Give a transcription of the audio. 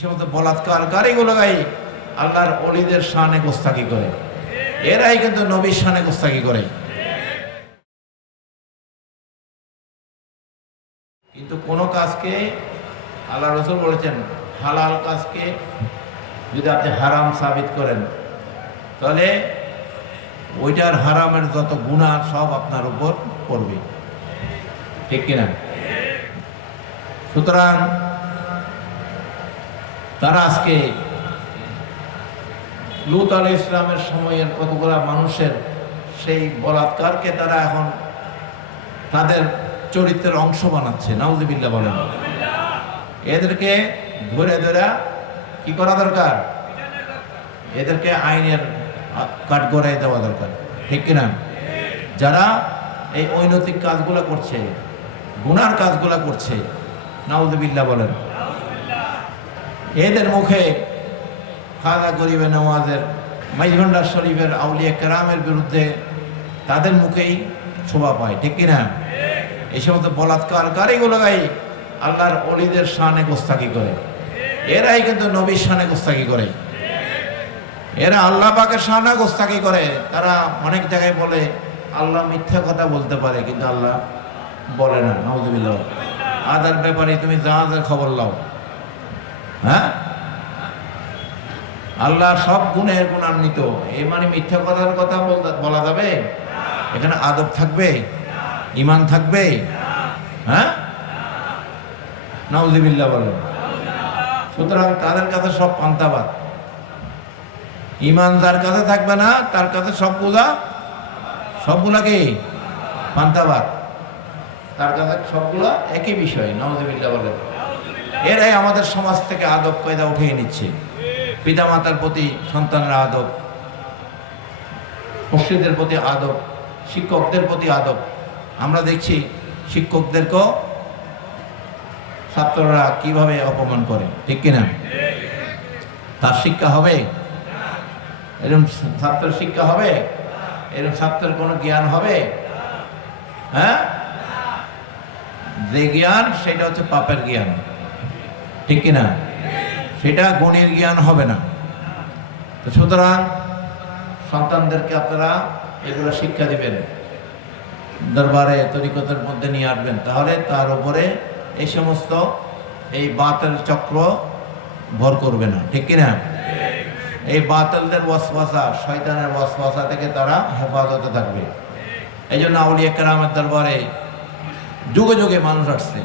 সমস্ত বলাৎকারকারীগুলোই আল্লাহর ওলিদের শানে গোস্তাকি করে, এরাই কিন্তু নবীর শানে গোস্তাকি করে। কিন্তু কোনো কাজকে আল্লাহ রসুল বলেছেন, হালাল কাজকে যদি আপনি হারাম সাবিত করেন তাহলে ওইটার হারামের যত গুনাহ সব আপনার উপর পড়বে, ঠিক কিনা? সুতরাং তারা আজকে লূত আলাইহিস সালামের সময়ের কতগুলা মানুষের সেই বলাৎকারকে তারা এখন তাদের চরিত্রের অংশ বানাচ্ছে। নাউযুবিল্লাহ বলেন। এদেরকে ধরে ধরে কি করা দরকার? এদেরকে আইনের কাঠগড়ায় দেওয়া দরকার, ঠিক কিনা? যারা এই অনৈতিক কাজগুলো করছে, গুনার কাজগুলো করছে, নাউযুবিল্লাহ বলেন, এদের মুখে খাজা গরিবে নওয়াজের, মাইজভান্ডার শরীফের আউলিয়া কেরামের বিরুদ্ধে তাদের মুখেই শোভা পায়, ঠিক কিনা? এই সমস্ত বলাৎকারকারীগুলোই আল্লাহর ওলিদের শানে গোস্তাকি করে, এরাই কিন্তু নবীর শানে গোস্তাকি করে, এরা আল্লাহ পাকের শানে গোস্তাকি করে। তারা অনেক জায়গায় বলে আল্লাহ মিথ্যা কথা বলতে পারে, কিন্তু আল্লাহ বলে না। নাউযুবিল্লাহ। আদার ব্যাপারে তুমি জাহাজের খবর লাও, হ্যাঁ? আল্লাহ সব গুণের গুণান্বিত, এই মানে মিথ্যা কথার কথা বলা যাবে? এখানে আদব থাকবে, ঈমান থাকবে, হ্যাঁ? নাউযুবিল্লাহ বলেন। সুতরাং তাদের কাছে সব পান্তাবাদ। ঈমান যার কাছে থাকবে না তার কাছে সবগুলা কি পান্তাবাদ, তার কাছে সবগুলা একই বিষয়। নাউযুবিল্লাহ বলেন। এরাই আমাদের সমাজ থেকে আদব কায়দা উঠিয়ে নিচ্ছে। পিতামাতার প্রতি সন্তানের আদব, মসজিদের প্রতি আদব, শিক্ষকদের প্রতি আদব। আমরা দেখছি শিক্ষকদেরকেও ছাত্ররা কিভাবে অপমান করে, ঠিক কিনা? তার শিক্ষা হবে? এরকম ছাত্রের শিক্ষা হবে? এরকম ছাত্রের কোনো জ্ঞান হবে? হ্যাঁ? যে জ্ঞান সেটা হচ্ছে পাপের জ্ঞান, ঠিক কিনা? সেটা গুণের জ্ঞান হবে না। তো সুতরাং সন্তানদেরকে আপনারা এগুলো শিক্ষা দিবেন, দরবারে তরিকতের মধ্যে নিয়ে আসবেন, তাহলে তার উপরে এই সমস্ত এই বাতিল চক্র ভর করবে না, ঠিক কিনা? এই বাতিলদের ওয়াসওয়াসা, শয়তানের ওয়াসওয়াসা থেকে তারা হেফাজতে থাকবে। এই জন্য আউলিয়া কেরামের দরবারে যুগে যুগে মানুষ আসছে।